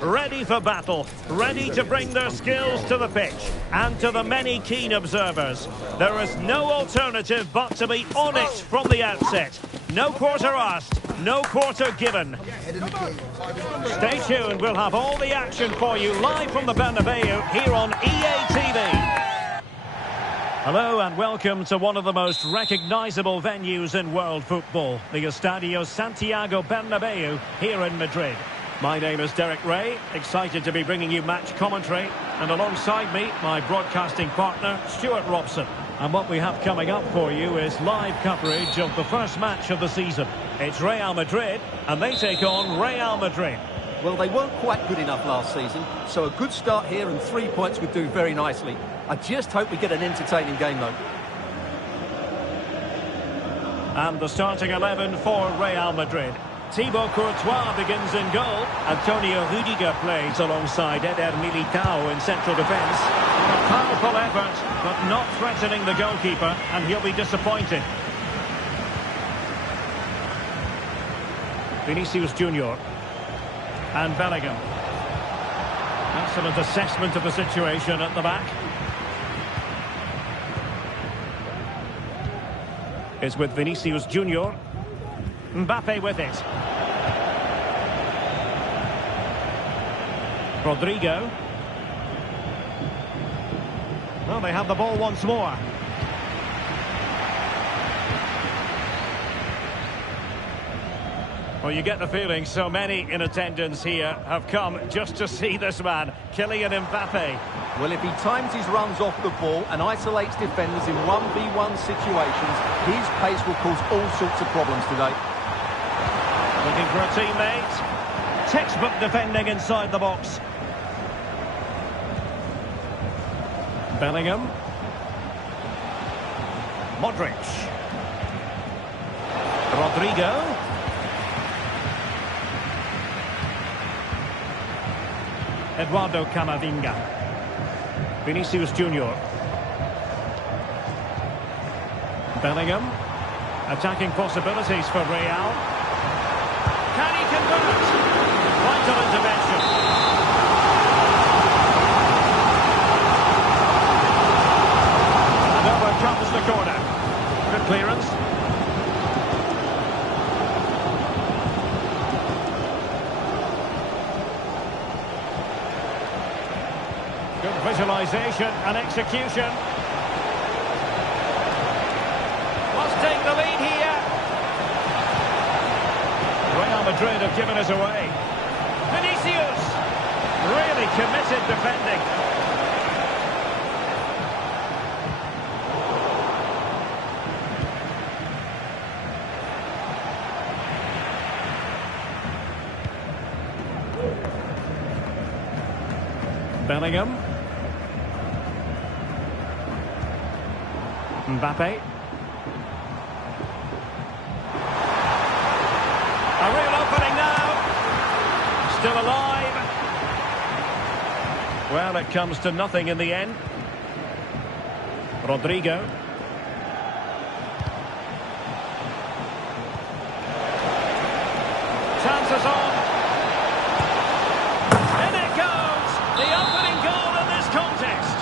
ready for battle, ready to bring their skills to the pitch. And to the many keen observers, there is no alternative but to be on it from the outset. No quarter asked, no quarter given. Stay tuned, we'll have all the action for you live from the Bernabeu here on EA TV. Hello and welcome to one of the most recognisable venues in world football, the Estadio Santiago Bernabeu here in Madrid. My name is Derek Ray, excited to be bringing you match commentary, and alongside me, my broadcasting partner, Stuart Robson. And what we have coming up for you is live coverage of the first match of the season. It's Real Madrid, and they take on Real Madrid. Well, they weren't quite good enough last season, so a good start here and 3 points would do very nicely. I just hope we get an entertaining game, though. And the starting 11 for Real Madrid. Thibaut Courtois begins in goal. Antonio Rudiger plays alongside Eder Militao in central defence. A powerful effort, but not threatening the goalkeeper, and he'll be disappointed. Vinicius Junior and Bellingham. Excellent assessment of the situation at the back. Is with Vinicius Junior. Mbappe with it. Rodrigo. Well, they have the ball once more. Well, you get the feeling so many in attendance here have come just to see this man, Kylian Mbappe. Well, if he times his runs off the ball and isolates defenders in 1v1 situations, his pace will cause all sorts of problems today. Looking for a teammate. Textbook defending inside the box. Bellingham. Modric. Rodrigo. Eduardo Camavinga. Vinicius Junior. Bellingham. Attacking possibilities for Real. Can he convert? Vital intervention. And over comes the corner. Good clearance. Good visualisation and execution. Must take the lead here. Real Madrid have given us away. Vinicius! Really committed defending. Bellingham. Mbappe. A real opening now. Still alive. Well, it comes to nothing in the end. Rodrigo. Chances on. In it goes. The opening goal in this contest.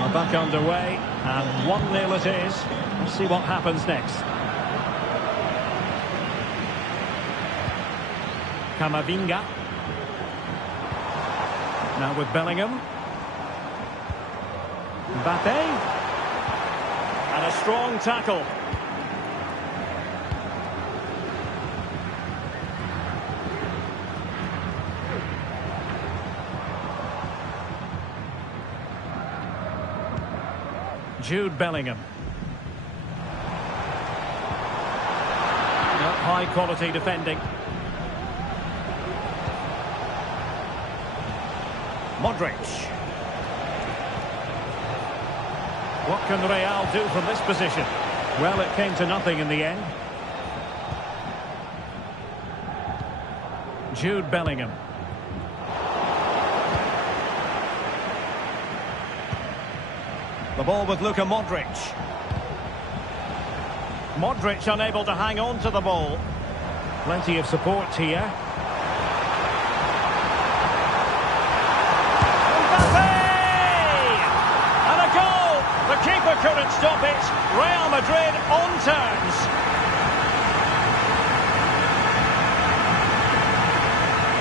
We're back underway, and 1-0 it is. Let's see what happens next. Camavinga. Now with Bellingham. Mbappe. And a strong tackle. Jude Bellingham. High quality defending. Modric. What can Real do from this position? Well, it came to nothing in the end. Jude Bellingham. The ball with Luka Modric. Modric unable to hang on to the ball. Plenty of support here. Mbappe! And a goal! The keeper couldn't stop it. Real Madrid on terms.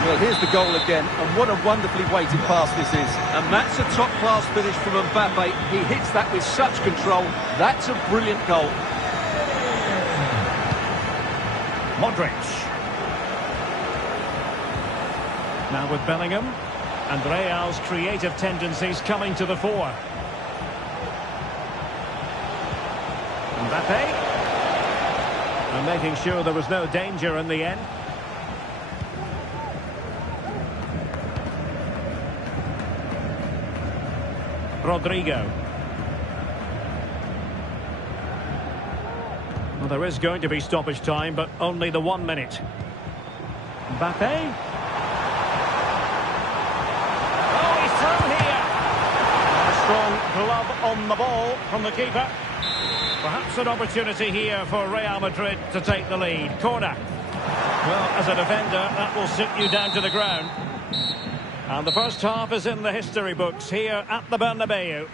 Well, here's the goal again, and what a wonderfully weighted pass this is. And that's a top-class finish from Mbappe. He hits that with such control. That's a brilliant goal. Modric. Now with Bellingham. And Real's creative tendencies coming to the fore. Mbappe. And making sure there was no danger in the end. Rodrigo. Well, there is going to be stoppage time, but only the 1 minute. Mbappe. Oh, he's through here. A strong glove on the ball from the keeper. Perhaps an opportunity here for Real Madrid to take the lead. Corner. Well, as a defender, that will sit you down to the ground. And the first half is in the history books here at the Bernabeu.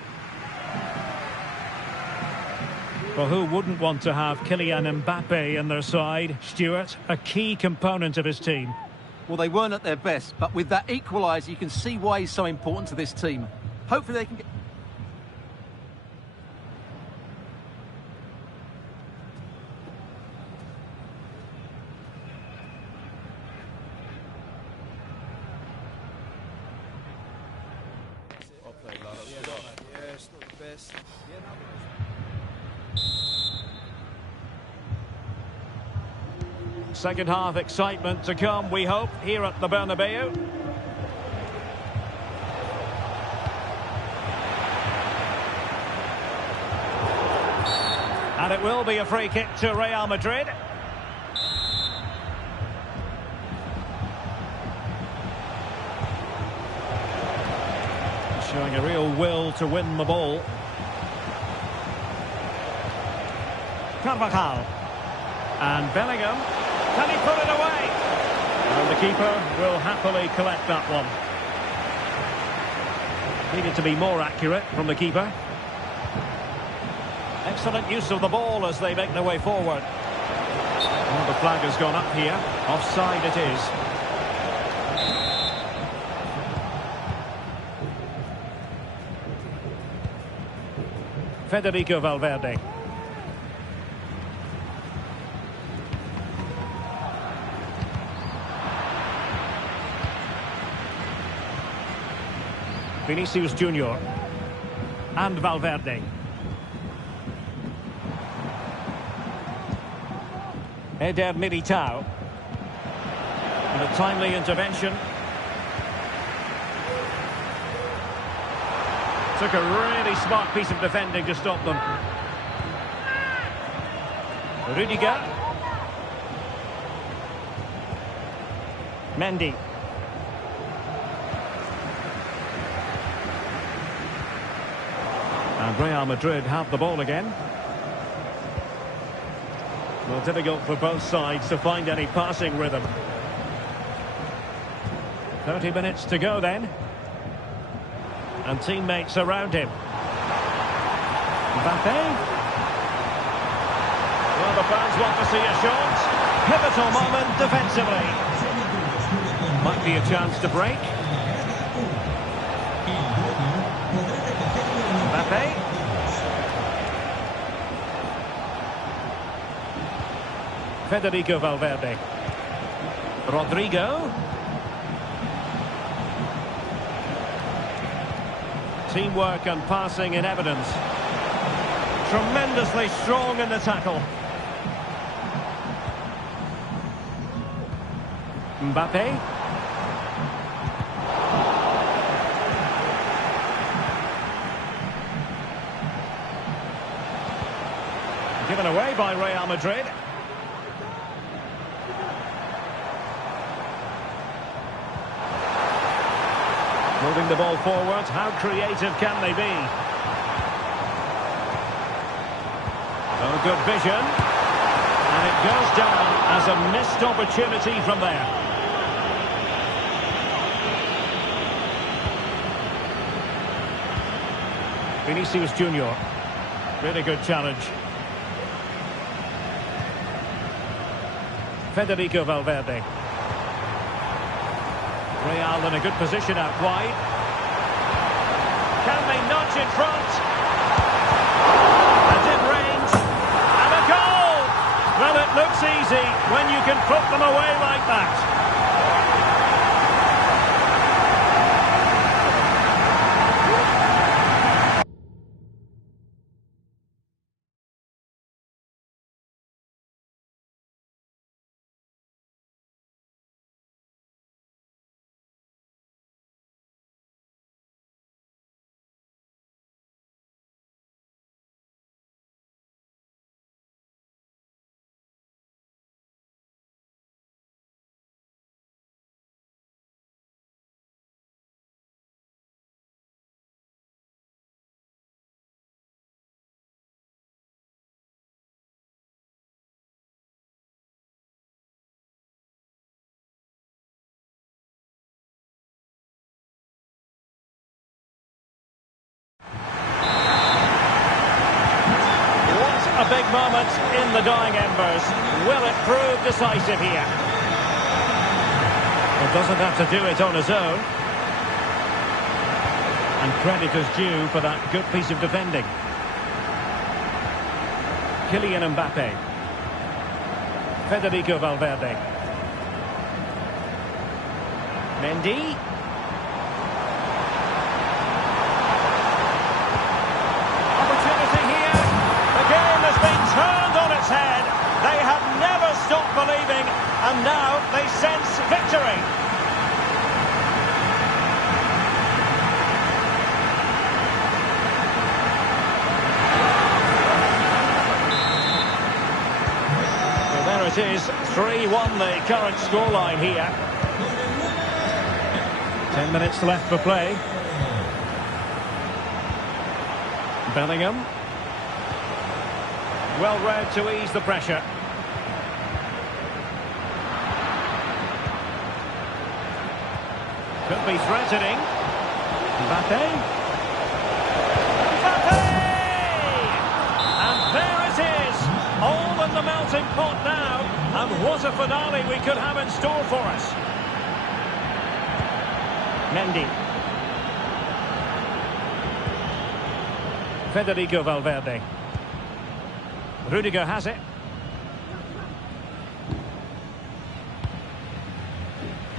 Well, who wouldn't want to have Kylian Mbappe in their side? Stuart, a key component of his team. Well, they weren't at their best, but with that equaliser, you can see why he's so important to this team. Hopefully they can get... Second half excitement to come, we hope, here at the Bernabeu. And it will be a free kick to Real Madrid. Showing a real will to win the ball. Carvajal. And Bellingham. Can he put it away? And the keeper will happily collect that one. Needed to be more accurate from the keeper. Excellent use of the ball as they make their way forward. Well, the flag has gone up here. Offside it is. Federico Valverde. Vinicius Junior and Valverde. Eder Militao. And a timely intervention. Took a really smart piece of defending to stop them. Rudiger. Mendy. And Real Madrid have the ball again. Well, difficult for both sides to find any passing rhythm. 30 minutes to go then. And teammates around him. Mbappe. Well, the fans want to see a shot. Pivotal moment defensively. Might be a chance to break. Mbappe. Federico Valverde. Rodrigo. Teamwork and passing in evidence. Tremendously strong in the tackle. Mbappe. Given away by Real Madrid. Moving the ball forward, how creative can they be? Oh, good vision. And it goes down as a missed opportunity from there. Vinicius Junior. Really good challenge. Federico Valverde. Real in a good position out wide. Can they nudge in front? And in range. And a goal! Well, it looks easy when you can put them away like that. A big moment in the dying embers. Will it prove decisive here? Well, doesn't have to do it on his own. And credit is due for that good piece of defending. Kylian Mbappe. Federico Valverde. Mendy. Turned on its head. They have never stopped believing, and now they sense victory. Well, there it is, 3-1 the current scoreline here. 10 minutes left for play. Bellingham. Well read to ease the pressure. Could be threatening. Mbappe. Mbappe! And there it is. All in the melting pot now. And what a finale we could have in store for us. Mendy. Federico Valverde. Rudiger has it.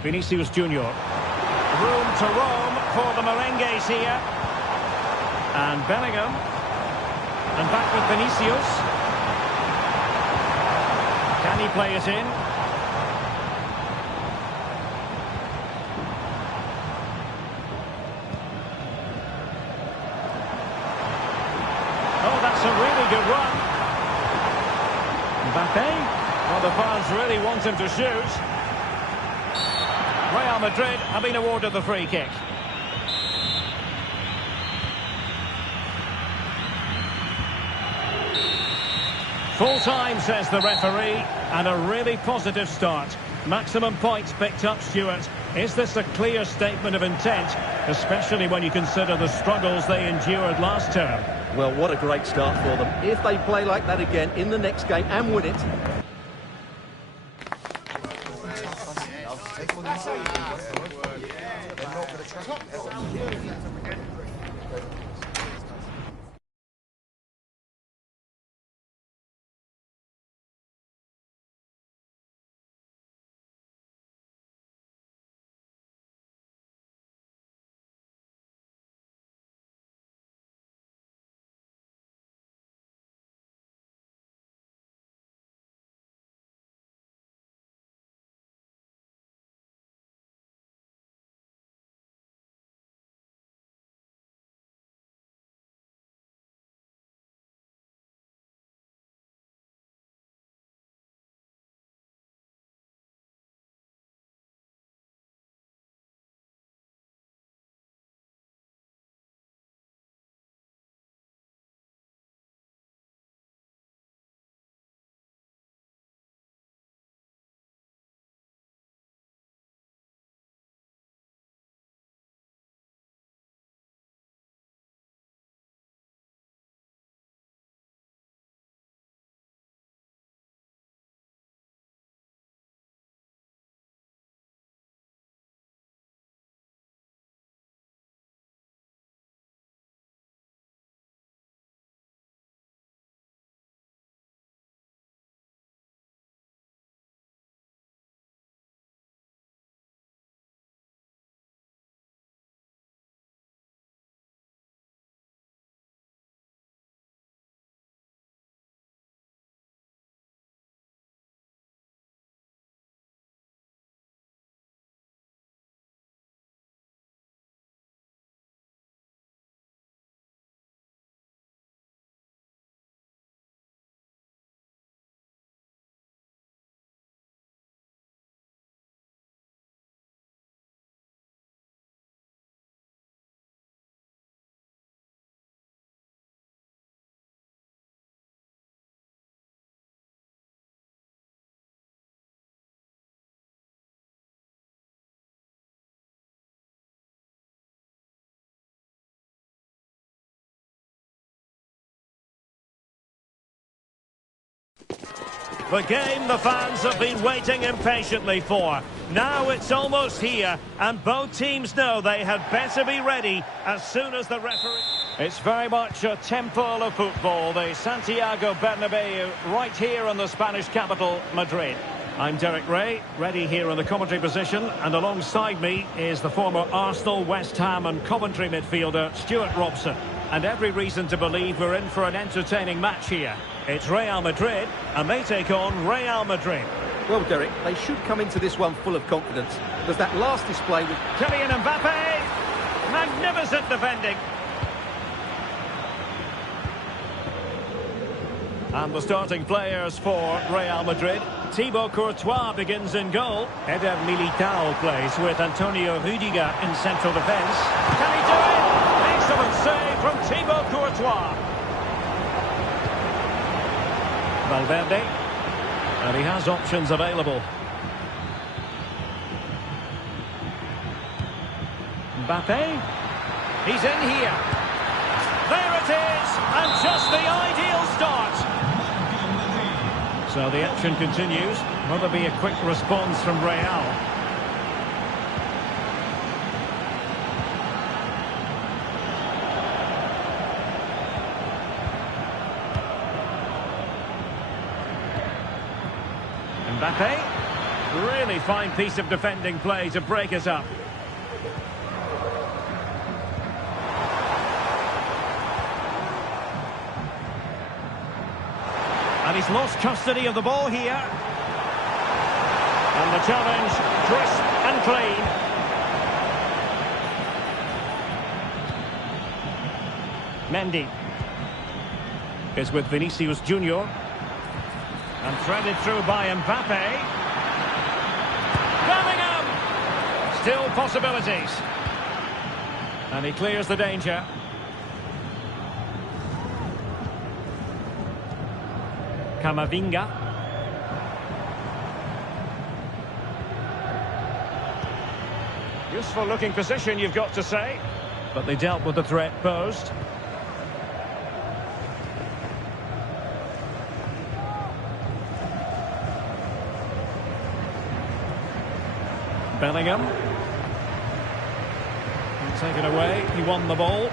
Vinicius Junior. Room to roam for the Merengues here. And Bellingham. And back with Vinicius. Can he play it in? Oh, that's a really good run. Mbappe. Well, the fans really want him to shoot. Real Madrid have been awarded the free kick. Full time, says the referee, and a really positive start. Maximum points picked up, Stuart. Is this a clear statement of intent, especially when you consider the struggles they endured last term? Well, what a great start for them. If they play like that again in the next game and win it, The game the fans have been waiting impatiently for. Now it's almost here, and both teams know they had better be ready as soon as the referee... It's very much a temple of football, the Santiago Bernabeu, right here in the Spanish capital, Madrid. I'm Derek Ray, ready here in the commentary position, and alongside me is the former Arsenal, West Ham and Coventry midfielder, Stuart Robson. And every reason to believe we're in for an entertaining match here. It's Real Madrid, and they take on Real Madrid. Well, Derek, they should come into this one full of confidence. There's that last display with... Kylian Mbappe! Magnificent defending. And the starting players for Real Madrid. Thibaut Courtois begins in goal. Eder Militao plays with Antonio Rüdiger in central defence. Can he do it? Excellent save from Thibaut Courtois. Valverde. And he has options available. Mbappe. He's in here. There it is. And just the ideal start. So the action continues. Will there be a quick response from Real? Mbappe. Really fine piece of defending play to break us up. And he's lost custody of the ball here. And the challenge, crisp and clean. Mendy is with Vinicius Junior. And threaded through by Mbappe. Bellingham! Still possibilities. And he clears the danger. Camavinga. Useful looking position, you've got to say. But they dealt with the threat posed. Bellingham. Taken away, he won the ball.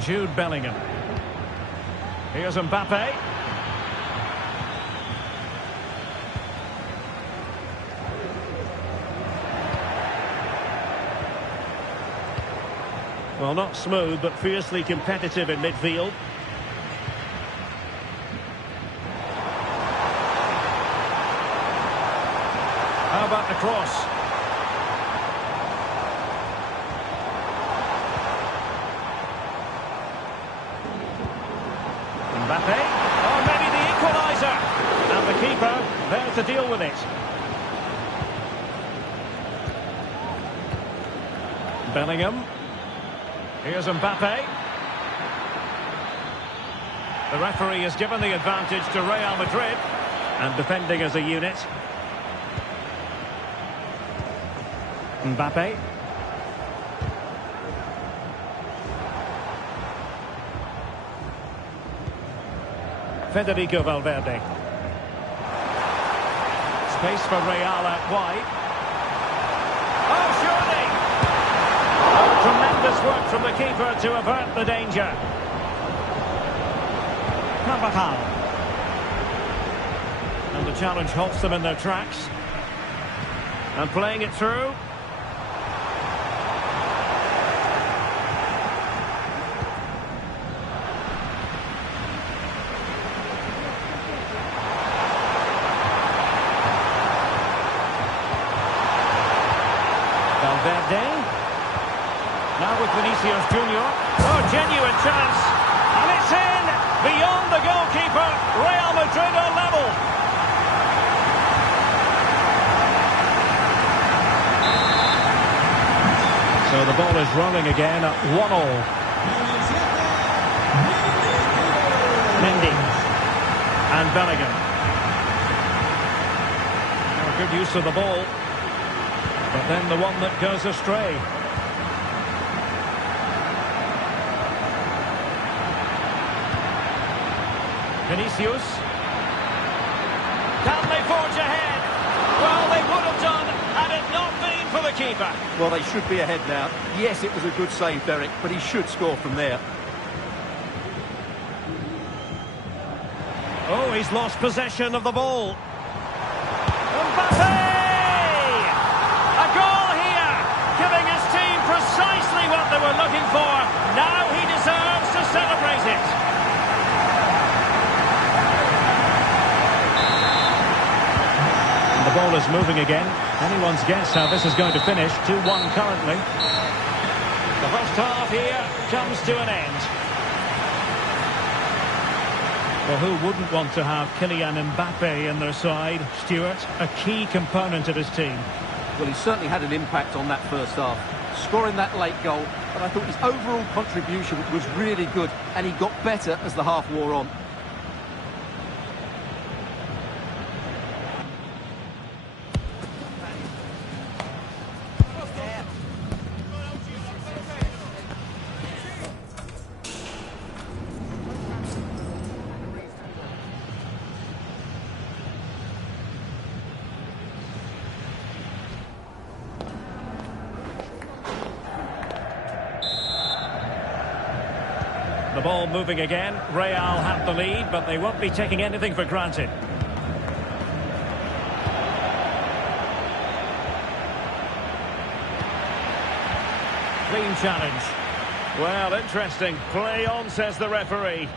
Jude Bellingham. Here's Mbappe. Well, not smooth, but fiercely competitive in midfield. How about the cross? Mbappe. Oh, maybe the equaliser. And the keeper there to deal with it. Bellingham. Here's Mbappe. The referee has given the advantage to Real Madrid. And defending as a unit. Mbappe. Federico Valverde. Space for Real out wide. Oh, surely! Oh, tremendous work from the keeper to avert the danger. Carvajal. And the challenge halts them in their tracks. And playing it through. Valverde. Now with Vinicius Junior. Oh, genuine chance. And it's in! Beyond the goalkeeper. Real Madrid are level. So the ball is rolling again at 1-1. Mendy. And Bellingham. Good use of the ball. But then the one that goes astray. Vinicius. Can they forge ahead? Well, they would have done had it not been for the keeper. Well, they should be ahead now. Yes, it was a good save, Derek, but he should score from there. Oh, he's lost possession of the ball. Mbappe! A goal here, giving his team precisely what they were looking for. Now he deserves to celebrate it. The ball is moving again. Anyone's guess how this is going to finish. 2-1 currently. The first half here comes to an end. Well, who wouldn't want to have Kylian Mbappe in their side, Stuart? A key component of his team. Well, he certainly had an impact on that first half, scoring that late goal. But I thought his overall contribution was really good, and he got better as the half wore on. The ball moving again. Real have the lead, but they won't be taking anything for granted. Clean challenge. Well, interesting. Play on, says the referee.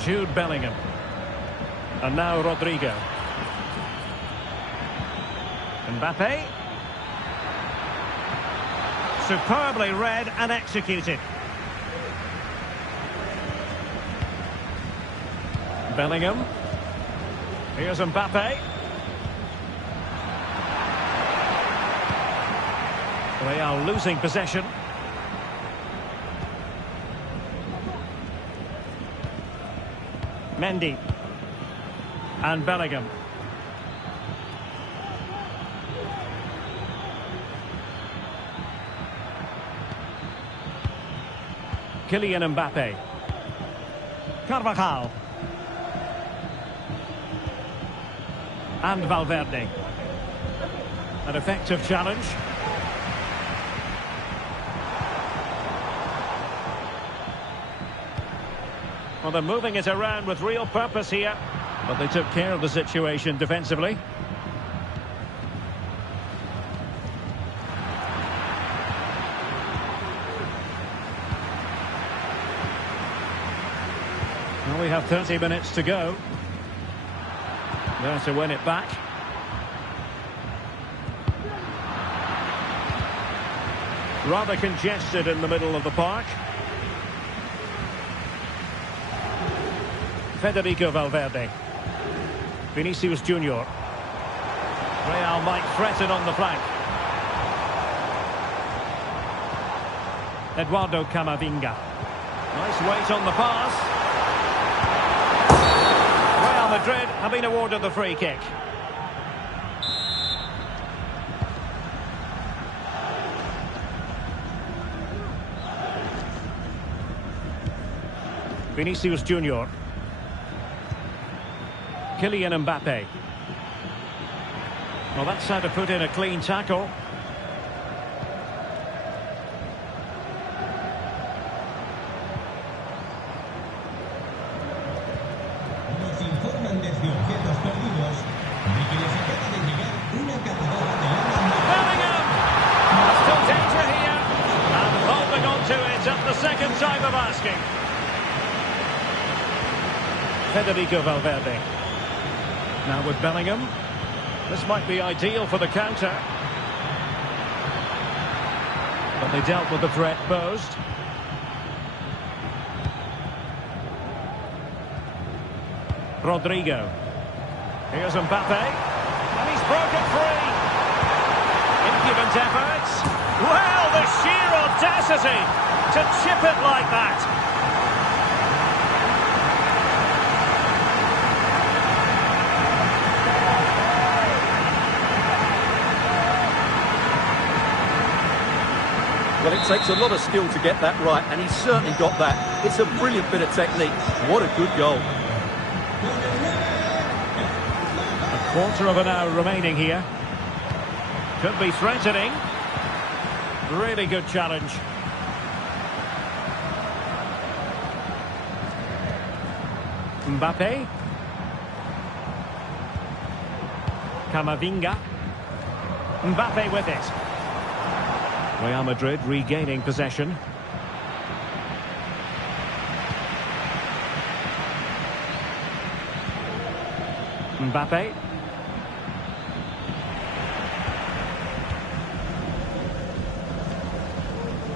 Jude Bellingham. And now Rodrigo. Mbappe. Superbly read and executed. Bellingham. Here's Mbappe. Real losing possession. Mendy. And Bellingham. Kylian Mbappe. Carvajal. And Valverde. An effective challenge. Well, they're moving it around with real purpose here. But they took care of the situation defensively. Well, we have 30 minutes to go. There to win it back. Rather congested in the middle of the park. Federico Valverde. Vinicius Junior. Real might threaten on the flank. Eduardo Camavinga. Nice weight on the pass. Real Madrid have been awarded the free kick. Vinicius Junior. Kylian Mbappe. Well, that's how to put in a clean tackle. Nos informan desde Objetos Perdidos de que les acaba de llegar una cazadora de llamas. Bellingham! Still danger here. And holding on to it at the second time of asking. Federico Valverde. Now with Bellingham. This might be ideal for the counter. But they dealt with the threat posed. Rodrigo. Here's Mbappe. And he's broken free. Impudent efforts. Well, the sheer audacity to chip it like that. Well, it takes a lot of skill to get that right, and he's certainly got that. It's a brilliant bit of technique. What a good goal. A quarter of an hour remaining here. Could be threatening. Really good challenge. Mbappe. Camavinga. Mbappe with it. Real Madrid regaining possession. Mbappe.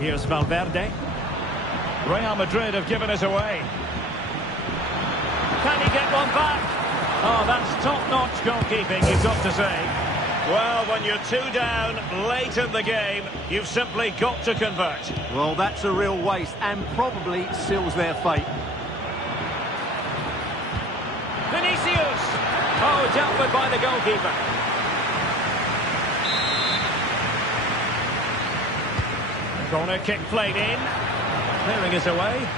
Here's Valverde. Real Madrid have given it away. Can he get one back? Oh, that's top-notch goalkeeping, you've got to say. Well, when you're 2 down late in the game, you've simply got to convert. Well, that's a real waste and probably seals their fate. Vinicius! Oh, dealt with by the goalkeeper. Corner kick played in. Clearing us away.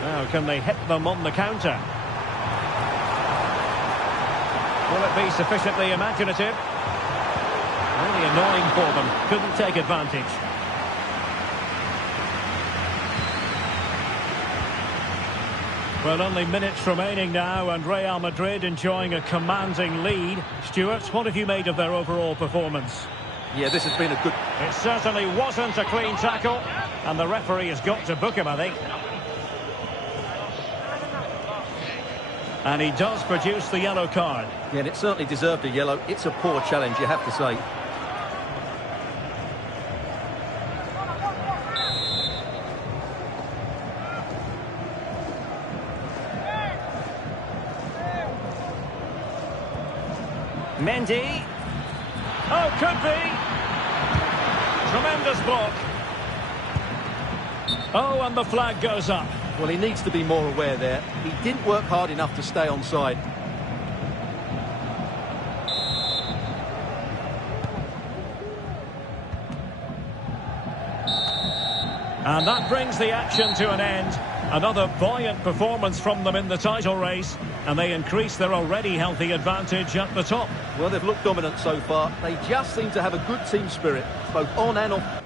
Now, can they hit them on the counter? Will it be sufficiently imaginative? Really annoying for them. Couldn't take advantage. Well, only minutes remaining now, and Real Madrid enjoying a commanding lead. Stuart, what have you made of their overall performance? Yeah, this has been a good... It certainly wasn't a clean tackle, and the referee has got to book him, I think. And he does produce the yellow card. Yeah, and it certainly deserved a yellow. It's a poor challenge, you have to say. Mendy. Oh, could be. Tremendous block. Oh, and the flag goes up. Well, he needs to be more aware there. He didn't work hard enough to stay onside. And that brings the action to an end. Another buoyant performance from them in the title race, and they increase their already healthy advantage at the top. Well, they've looked dominant so far. They just seem to have a good team spirit, both on and off.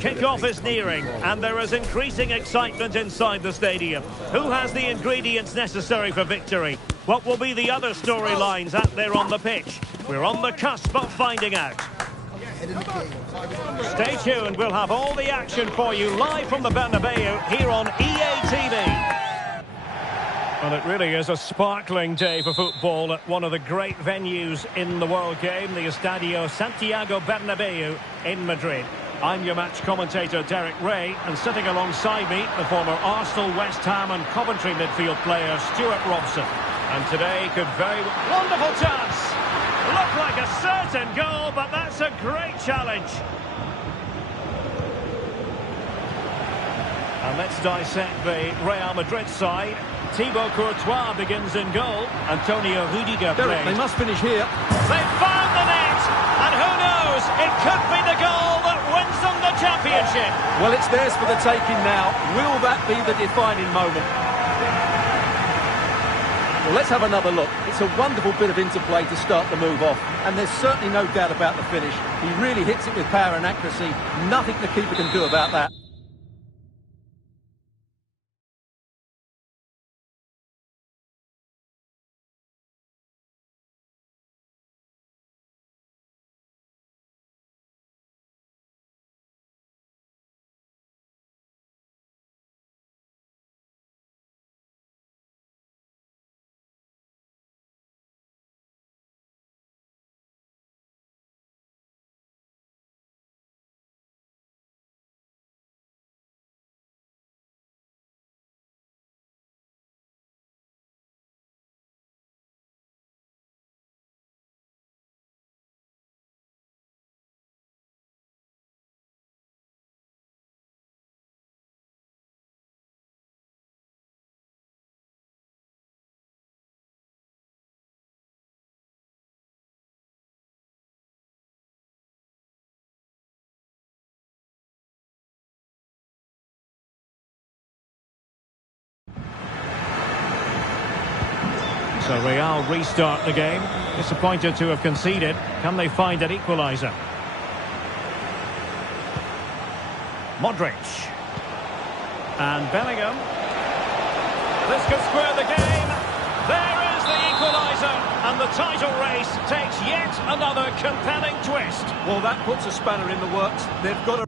Kick-off is nearing, and there is increasing excitement inside the stadium. Who has the ingredients necessary for victory? What will be the other storylines out there on the pitch? We're on the cusp of finding out. Stay tuned, we'll have all the action for you live from the Bernabeu here on EA TV. Well, it really is a sparkling day for football at one of the great venues in the world game, the Estadio Santiago Bernabeu in Madrid. I'm your match commentator, Derek Ray, and sitting alongside me, the former Arsenal, West Ham and Coventry midfield player, Stuart Robson. And today could very... Wonderful chance! Looked like a certain goal, but that's a great challenge. And let's dissect the Real Madrid side. Thibaut Courtois begins in goal. Antonio Rudiger plays. They must finish here. They've found the net! And who knows, it could be the goal that wins them the championship. Well, it's theirs for the taking now. Will that be the defining moment? Well, let's have another look. It's a wonderful bit of interplay to start the move off. And there's certainly no doubt about the finish. He really hits it with power and accuracy. Nothing the keeper can do about that. So Real restart the game. Disappointed to have conceded. Can they find an equaliser? Modric. And Bellingham. This could square the game. There is the equaliser. And the title race takes yet another compelling twist. Well, that puts a spanner in the works. They've got to...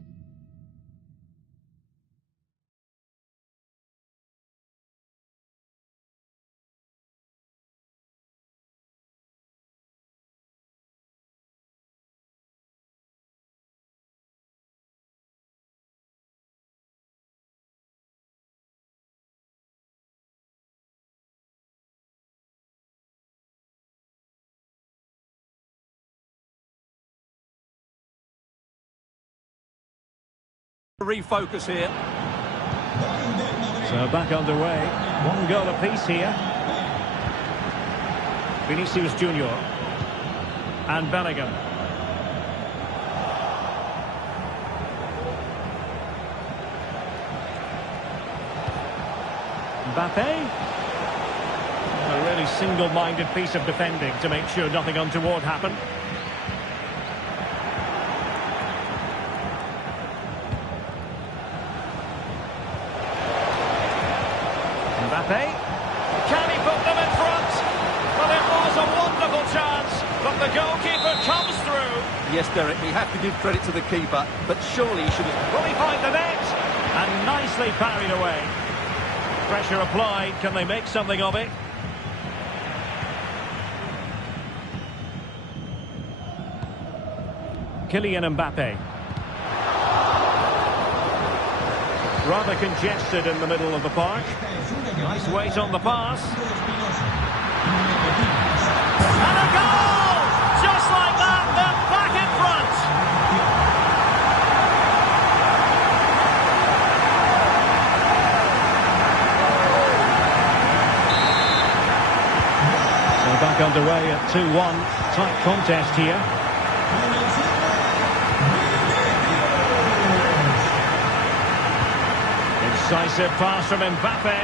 refocus here. So back underway. One goal apiece here. Vinicius Junior and Bellingham. Mbappe. A really single-minded piece of defending to make sure nothing untoward happened. Mbappe, can he put them in front? Well, it was a wonderful chance, but the goalkeeper comes through. Yes, Derek, we have to give credit to the keeper, but surely he should have... Will he find the net? And nicely parried away. Pressure applied, can they make something of it? Kylian Mbappe. Rather congested in the middle of the park. Nice weight on the pass. And a goal! Just like that, they're back in front. So back underway at 2-1. Tight contest here. Decisive pass from Mbappe.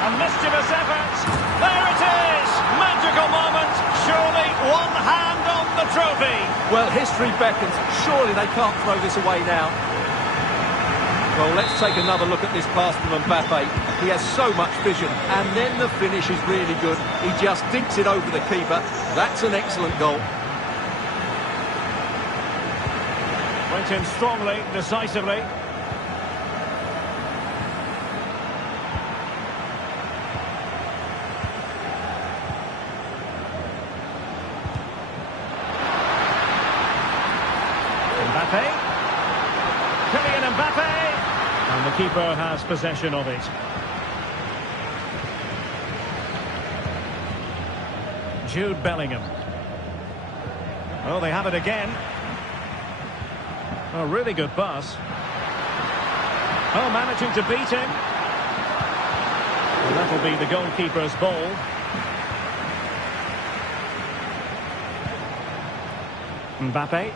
A mischievous effort. There it is! Magical moment. Surely one hand on the trophy. Well, history beckons. Surely they can't throw this away now. Well, let's take another look at this pass from Mbappe. He has so much vision, and then the finish is really good. He just dinks it over the keeper. That's an excellent goal. Went in strongly, decisively. Mbappe. Kylian Mbappe. And the keeper has possession of it. Jude Bellingham. Oh, they have it again. Oh, really good pass. Oh, managing to beat him. Well, that'll be the goalkeeper's ball. Mbappe.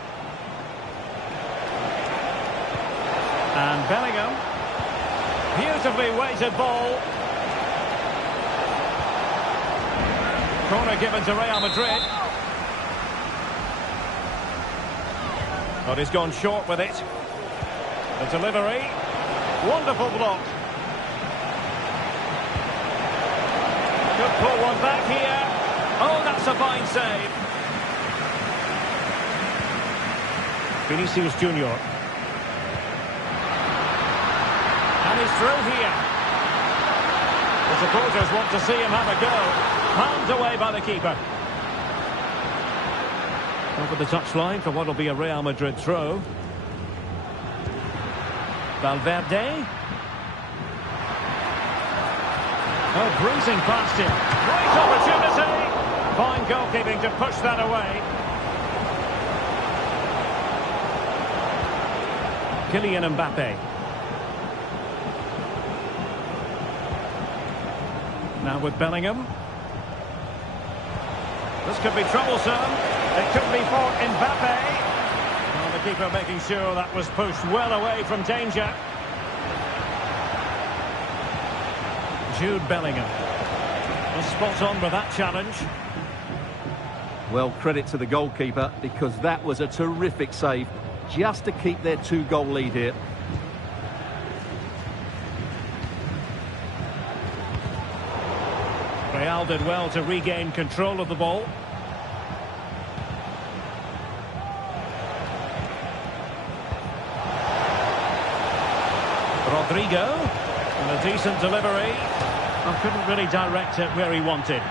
And Bellingham. Beautifully weighted ball. Corner given to Real Madrid. But he's gone short with it. The delivery. Wonderful block. Could pull one back here. Oh, that's a fine save. Vinicius Junior. And he's through here. The supporters want to see him have a go. Palmed away by the keeper. Over the touchline for what will be a Real Madrid throw. Valverde. Oh, breezing past him. Great opportunity. Fine goalkeeping to push that away. Kylian Mbappe. Now with Bellingham. This could be troublesome. It could be for Mbappe. Well, the keeper making sure that was pushed well away from danger. Jude Bellingham. Was spot on with that challenge. Well, credit to the goalkeeper, because that was a terrific save, just to keep their 2-goal lead here. Real did well to regain control of the ball. Rodrigo, and a decent delivery. I couldn't really direct it where he wanted.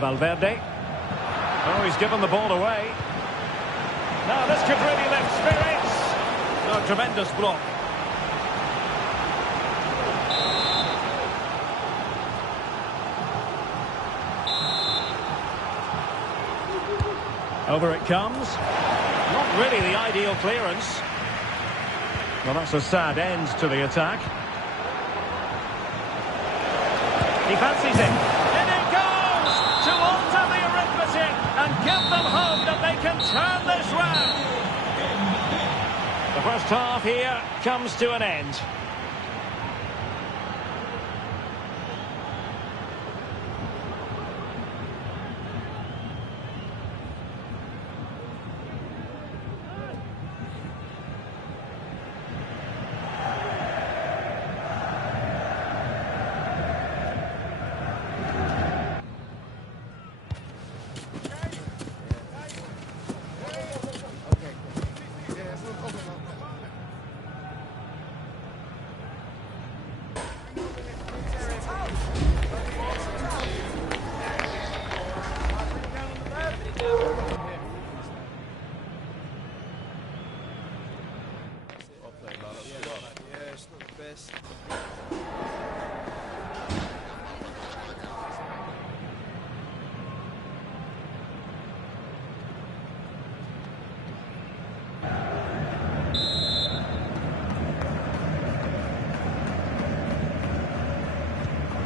Valverde. Oh, he's given the ball away. Now this could really lift spirits. No, tremendous block. Over it comes. Not really the ideal clearance. Well, that's a sad end to the attack. He fancies it. In it goes! To alter the arithmetic and give them hope that they can turn this round. The first half here comes to an end.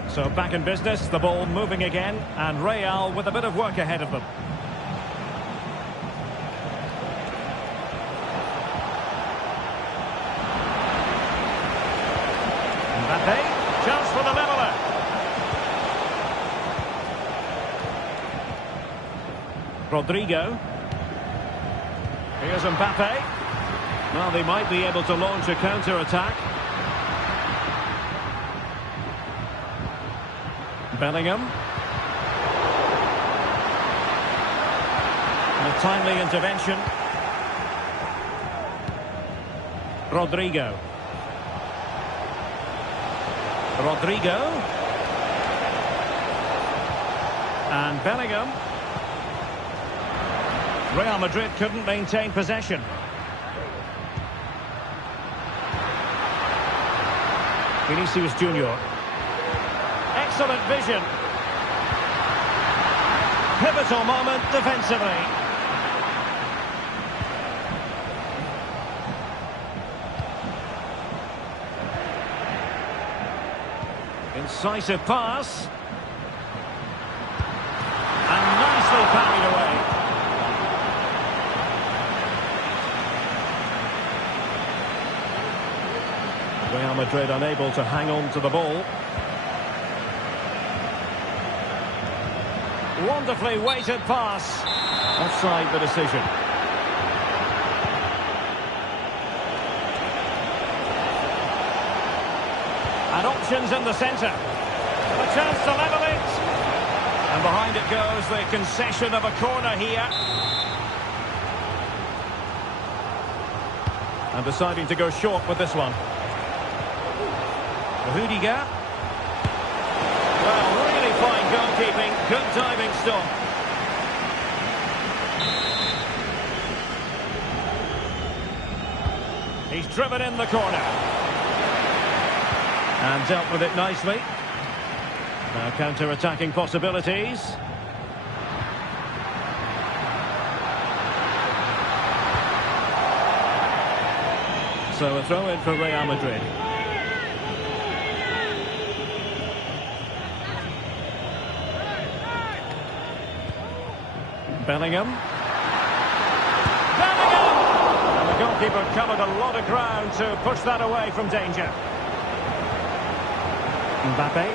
So back in business, the ball moving again, and Real with a bit of work ahead of them. Mbappe, chance for the leveller. Rodrigo. Here's Mbappe. Well, they might be able to launch a counter-attack. Bellingham. And a timely intervention. Rodrigo. Rodrigo. And Bellingham. Real Madrid couldn't maintain possession. Vinicius Junior. Excellent vision. Pivotal moment defensively. Incisive pass. And nicely parried away. Real Madrid unable to hang on to the ball. Wonderfully weighted pass. Offside the decision. And options in the centre. A chance to level it. And behind it goes the concession of a corner here. And deciding to go short with this one. Rudiger. Well, really fine goalkeeping. Good diving stop. He's driven in the corner. And dealt with it nicely. Now counter-attacking possibilities. So a throw in for Real Madrid. Bellingham. Bellingham! And the goalkeeper covered a lot of ground to push that away from danger. Mbappe.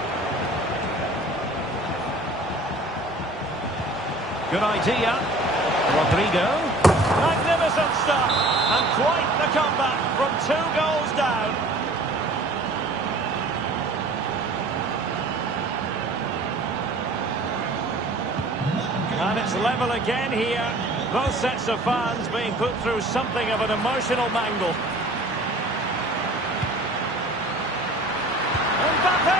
Good idea. Rodrigo. Magnificent stuff. And quite the comeback from 2 goals down. And it's level again here. Both sets of fans being put through something of an emotional mangle. Mbappe!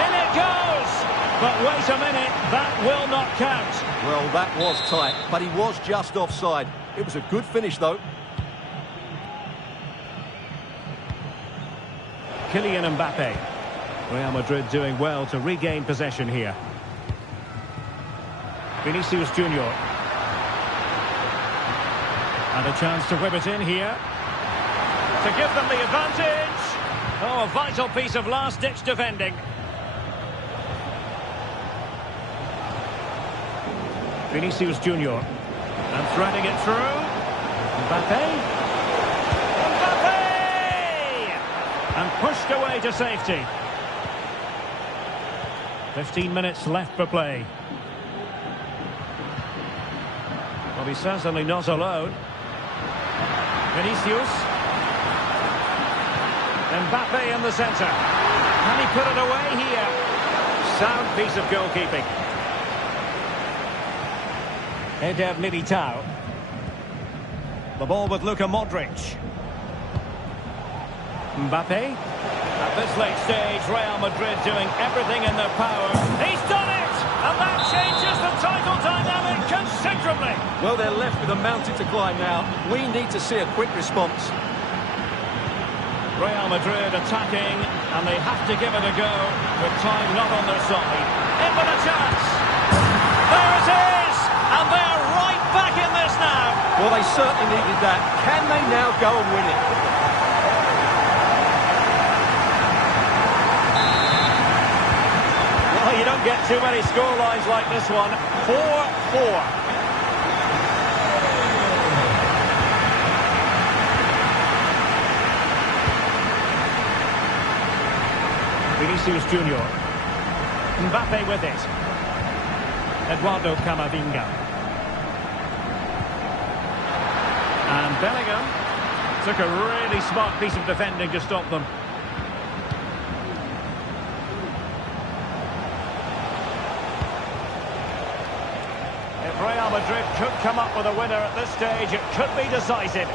In it goes! But wait a minute, that will not count. Well, that was tight, but he was just offside. It was a good finish, though. Kylian Mbappe. Real Madrid doing well to regain possession here. Vinicius Junior. And a chance to whip it in here. To give them the advantage. Oh, a vital piece of last-ditch defending. Vinicius Junior. And threading it through. Mbappe. Mbappe! And pushed away to safety. 15 minutes left for play. Well, he's certainly not alone. Vinicius. Mbappe in the centre. Can he put it away here? Sound piece of goalkeeping. Eder Militao. The ball with Luka Modric. Mbappe. At this late stage, Real Madrid doing everything in their power. He's done it! And that changes the title dynamic considerably. Well, they're left with a mountain to climb now. We need to see a quick response. Real Madrid attacking, and they have to give it a go, with time not on their side. In with a chance. There it is! And they're right back in this now. Well, they certainly needed that. Can they now go and win it? Well, you don't get too many scorelines like this one. 4-4. Vinicius Junior. Mbappe with it. Eduardo Camavinga. And Bellingham took a really smart piece of defending to stop them. If Real Madrid could come up with a winner at this stage, it could be decisive.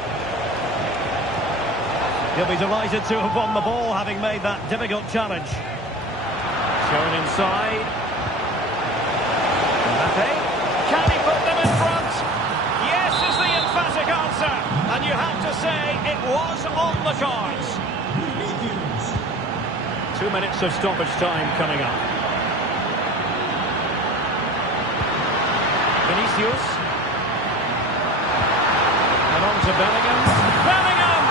He'll be delighted to have won the ball, having made that difficult challenge. Shown inside. Mbappe. Can he put them in front? Yes is the emphatic answer. And you have to say it was on the cards. 2 minutes of stoppage time coming up. Vinicius. And on to Bellingham. Bellingham!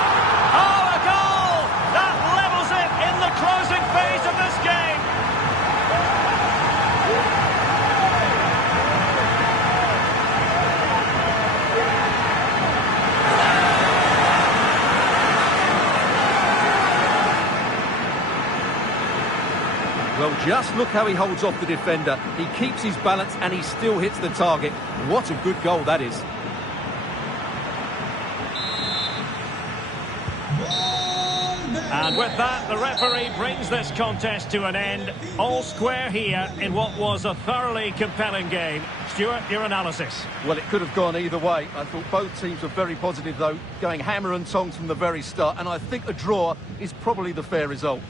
Oh, a goal! That levels it in the closing phase of this game. Well, just look how he holds off the defender. He keeps his balance and he still hits the target. What a good goal that is. And with that, the referee brings this contest to an end. All square here in what was a thoroughly compelling game. Stuart, your analysis. Well, it could have gone either way. I thought both teams were very positive, though, going hammer and tongs from the very start. And I think a draw is probably the fair result.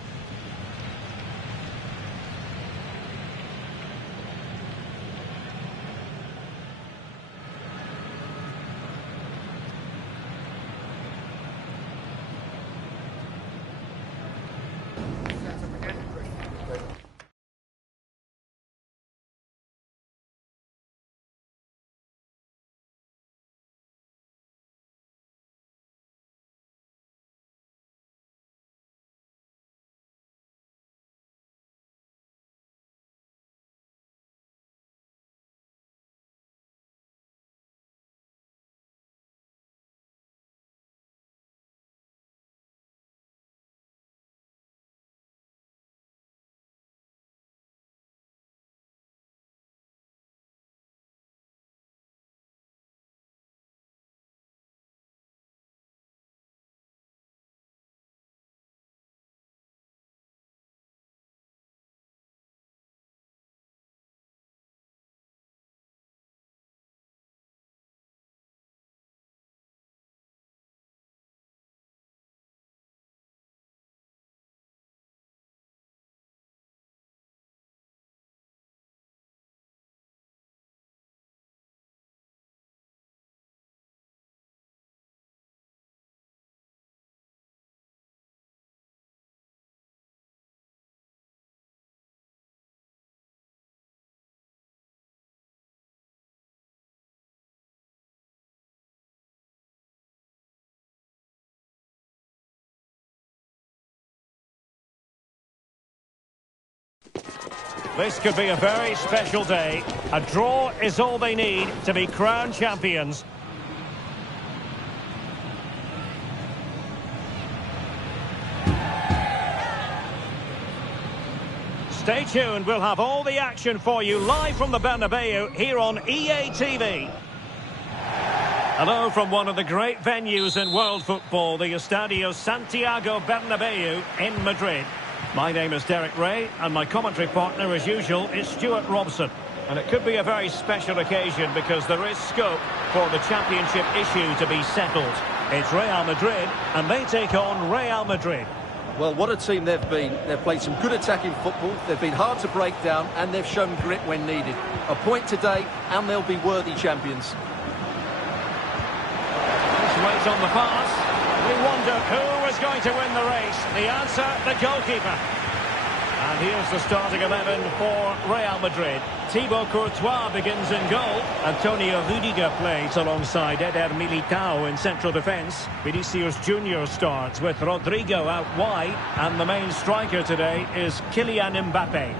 This could be a very special day. A draw is all they need to be crowned champions. Stay tuned, we'll have all the action for you live from the Bernabeu here on EA TV. Hello from one of the great venues in world football, the Estadio Santiago Bernabeu in Madrid. My name is Derek Ray, and my commentary partner, as usual, is Stuart Robson. And it could be a very special occasion because there is scope for the championship issue to be settled. It's Real Madrid, and they take on Real Madrid. Well, what a team they've been. They've played some good attacking football, they've been hard to break down, and they've shown grit when needed. A point today, and they'll be worthy champions. Let's wait on the pass. We wonder who is going to win the race. The answer, the goalkeeper. And here's the starting 11 for Real Madrid. Thibaut Courtois begins in goal. Antonio Rudiger plays alongside Eder Militao in central defence. Vinicius Junior starts with Rodrigo out wide. And the main striker today is Kylian Mbappe.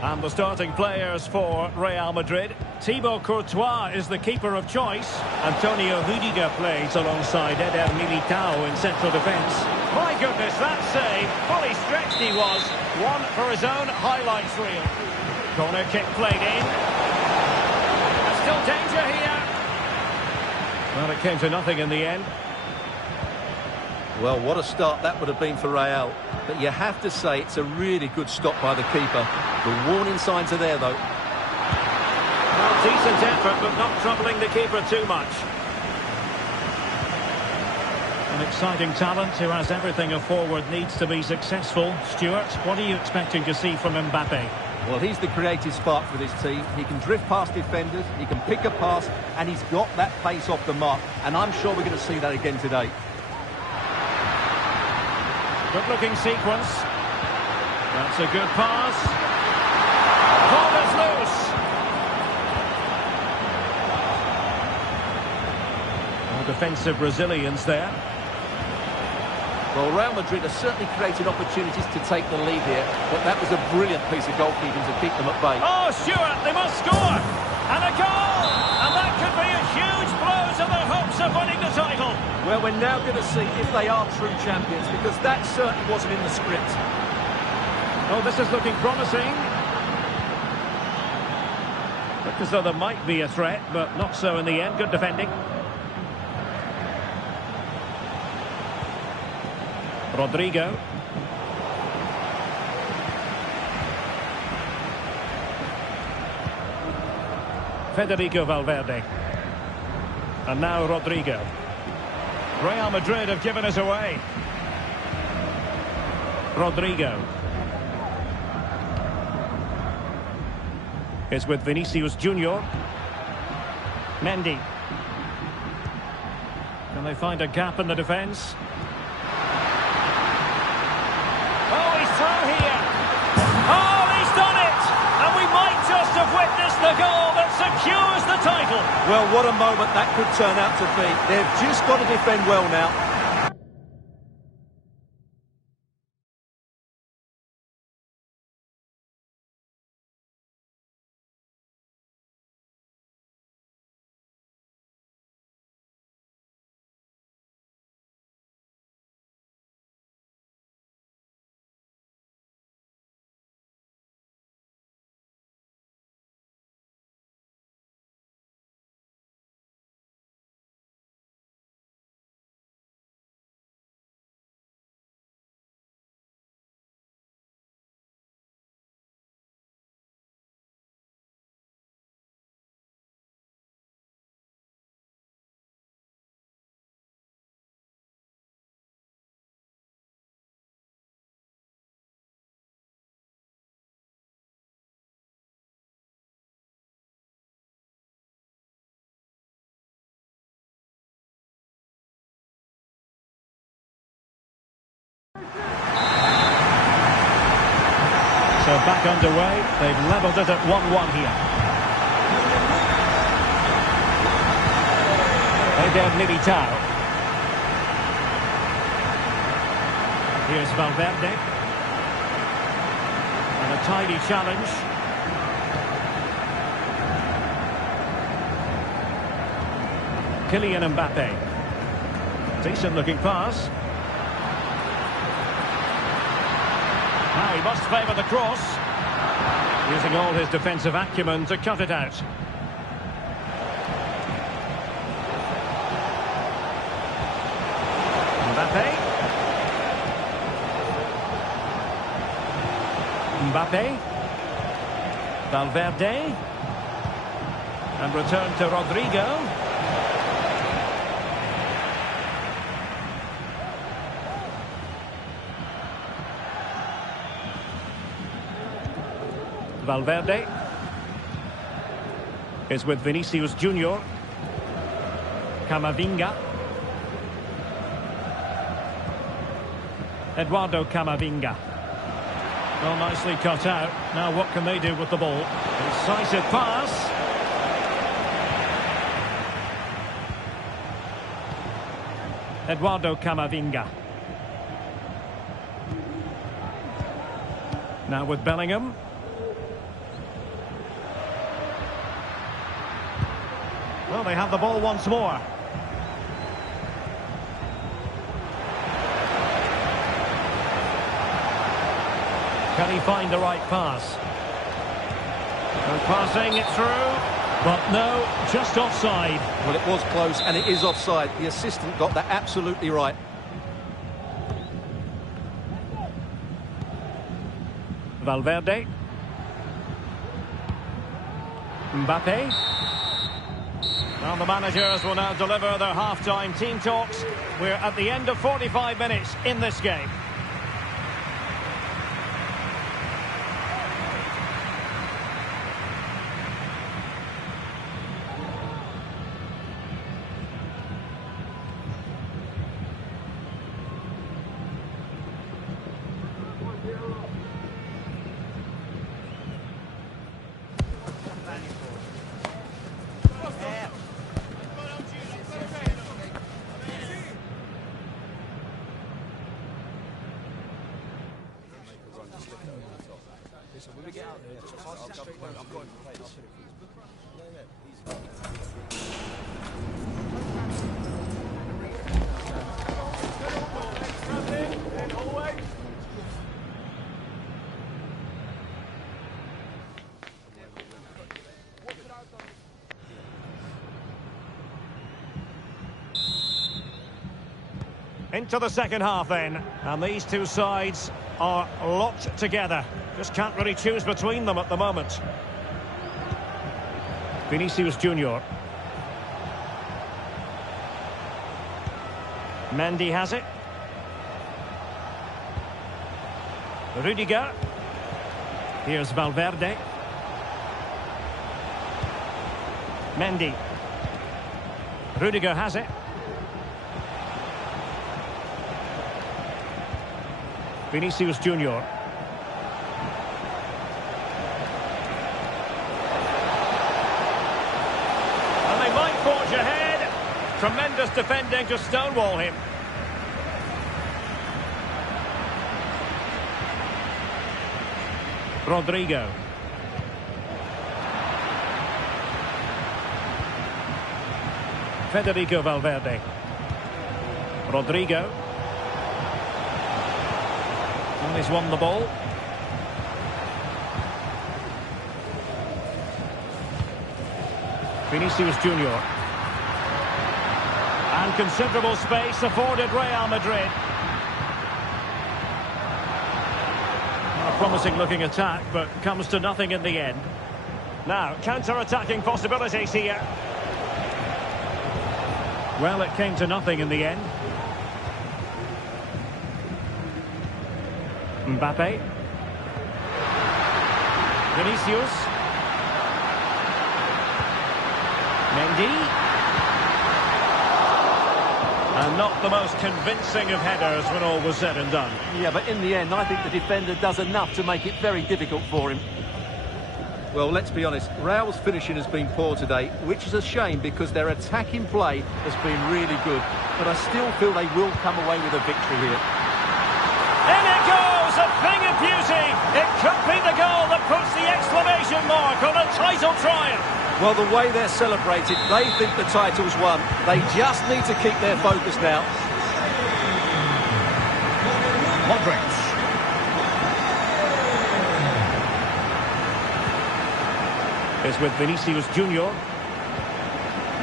And the starting players for Real Madrid. Thibaut Courtois is the keeper of choice. Antonio Rudiger plays alongside Eder Militao in central defence. My goodness, that save. Fully stretched he was. One for his own highlights reel. Corner kick played in. There's still danger here. Well, it came to nothing in the end. Well, what a start that would have been for Real. But you have to say it's a really good stop by the keeper. The warning signs are there, though. Well, decent effort, but not troubling the keeper too much. An exciting talent who has everything a forward needs to be successful. Stuart, what are you expecting to see from Mbappe? Well, he's the creative spark for this team. He can drift past defenders, he can pick a pass, and he's got that pace off the mark. And I'm sure we're going to see that again today. Good-looking sequence. That's a good pass. Ball is loose. More defensive resilience there. Well, Real Madrid have certainly created opportunities to take the lead here, but that was a brilliant piece of goalkeeping to keep them at bay. Oh, Stuart, they must score! And a goal! And that could be a huge blow to their hopes of winning the title. Well, we're now going to see if they are true champions, because that certainly wasn't in the script. Oh, this is looking promising. Looked as though there might be a threat, but not so in the end. Good defending. Rodrigo. Federico Valverde. And now Rodrigo. Real Madrid have given us away. Rodrigo. It's with Vinicius Junior. Mendy. Can they find a gap in the defence? Oh, he's through here. Oh, he's done it! And we might just have witnessed the goal that secures the title. Well, what a moment that could turn out to be. They've just got to defend well now. So back underway. They've levelled it at 1-1 here. Eder Militao. Here's Valverde. tidy challenge. Kylian Mbappe. Decent looking pass. Now he must favour the cross. Using all his defensive acumen to cut it out. Mbappe. Mbappe. Valverde. And return to Rodrigo. Valverde is with Vinicius Junior. Camavinga. Eduardo Camavinga. Well, nicely cut out. Now what can they do with the ball? Decisive pass. Eduardo Camavinga. Now with Bellingham. Well, they have the ball once more. Can he find the right pass? And passing it through. But no, just offside. Well, it was close, and it is offside. The assistant got that absolutely right. Valverde. Mbappe. Now the managers will now deliver their half-time team talks. We're at the end of 45 minutes in this game. Into the second half then, and these two sides are locked together. Just can't really choose between them at the moment. Vinicius Junior. Mendy has it. Rudiger. Here's Valverde. Mendy. Rudiger has it. Vinicius Junior. And they might forge ahead. Tremendous defending to stonewall him. Rodrigo. Federico Valverde. Rodrigo. And he's won the ball. Vinicius Junior. And considerable space afforded Real Madrid. A promising looking attack, but comes to nothing in the end. Now, counter-attacking possibilities here. Well, it came to nothing in the end. Mbappe. Vinicius. Mendy. And not the most convincing of headers when all was said and done. Yeah, but in the end, I think the defender does enough to make it very difficult for him. Well, let's be honest, Real's finishing has been poor today, which is a shame because their attacking play has been really good. But I still feel they will come away with a victory here. In it goes, a thing of beauty. It Could be the goal that puts the exclamation mark on a title triumph. Well, the way they're celebrated, they think the title's won. They just need to keep their focus now. Modric. Is with Vinicius Junior.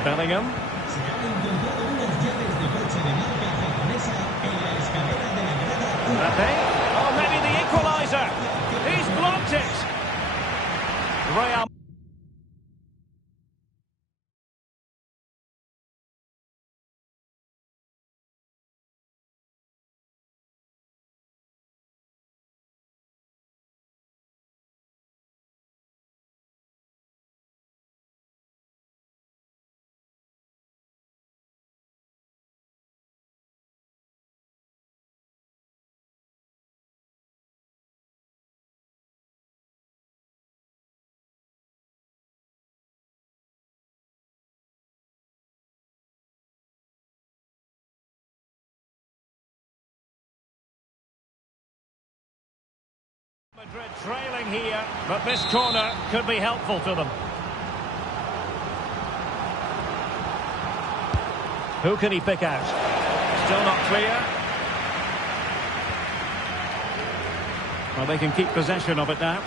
Bellingham. Se han encontrado unas llaves de coche de marca japonesa en la escalera de la grada. Mbappe. Oh, maybe the equaliser. He's blocked it. Real. Madrid trailing here, but this corner could be helpful to them. Who can he pick out? Still not clear. Well, they can keep possession of it now.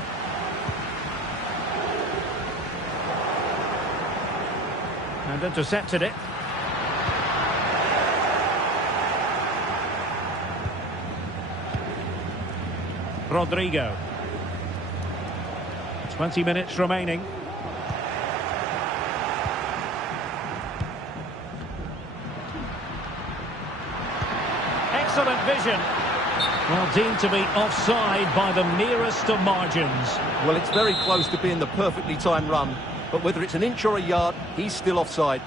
And intercepted it. Rodrigo. 20 minutes remaining. Excellent vision. Well, deemed to be offside by the merest of margins. Well, it's very close to being the perfectly timed run, but whether it's an inch or a yard, he's still offside.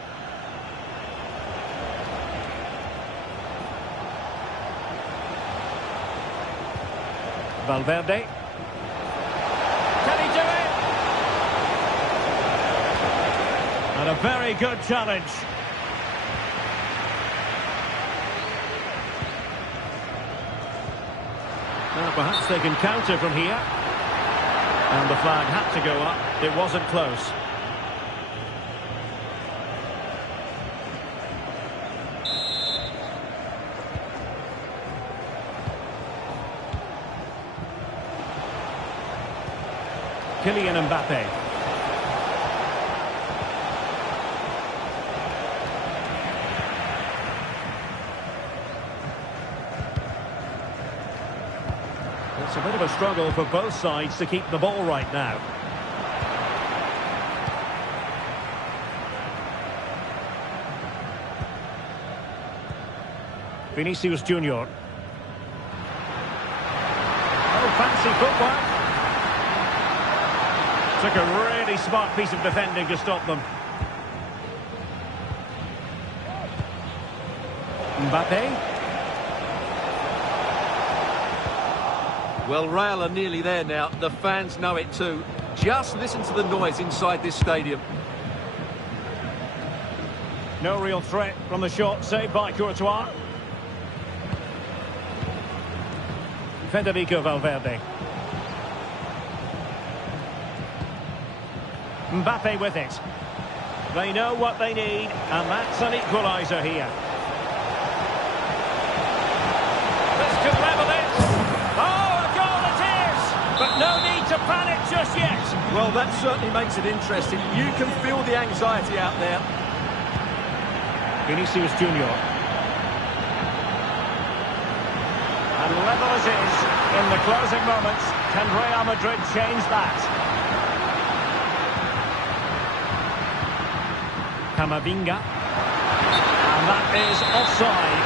Valverde. Can he do it? And a very good challenge. Now perhaps they can counter from here. And the flag had to go up. It wasn't close. Kylian Mbappe. It's a bit of a struggle for both sides to keep the ball right now. Vinicius Junior. Oh, fancy footwork. Took a really smart piece of defending to stop them. Mbappe. Well, Real are nearly there now. The fans know it too. Just listen to the noise inside this stadium. No real threat from the shot, saved by Courtois. Federico Valverde. Mbappe with it. They know what they need, and that's an equaliser here. This could level it. Oh, a goal it is! But no need to panic just yet. Well, that certainly makes it interesting. You can feel the anxiety out there. Vinicius Junior. And level as is, in the closing moments, can Real Madrid change that? Camavinga. And that is offside.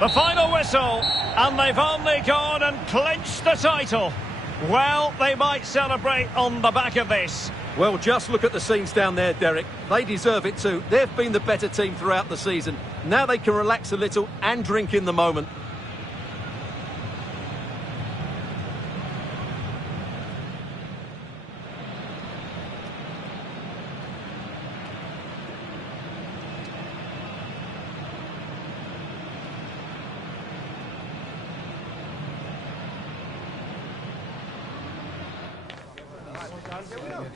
The final whistle, and they've only gone and clinched the title. Well, they might celebrate on the back of this. Well, just look at the scenes down there, Derek. They deserve it too. They've been the better team throughout the season. Now they can relax a little and drink in the moment. Yeah, we know.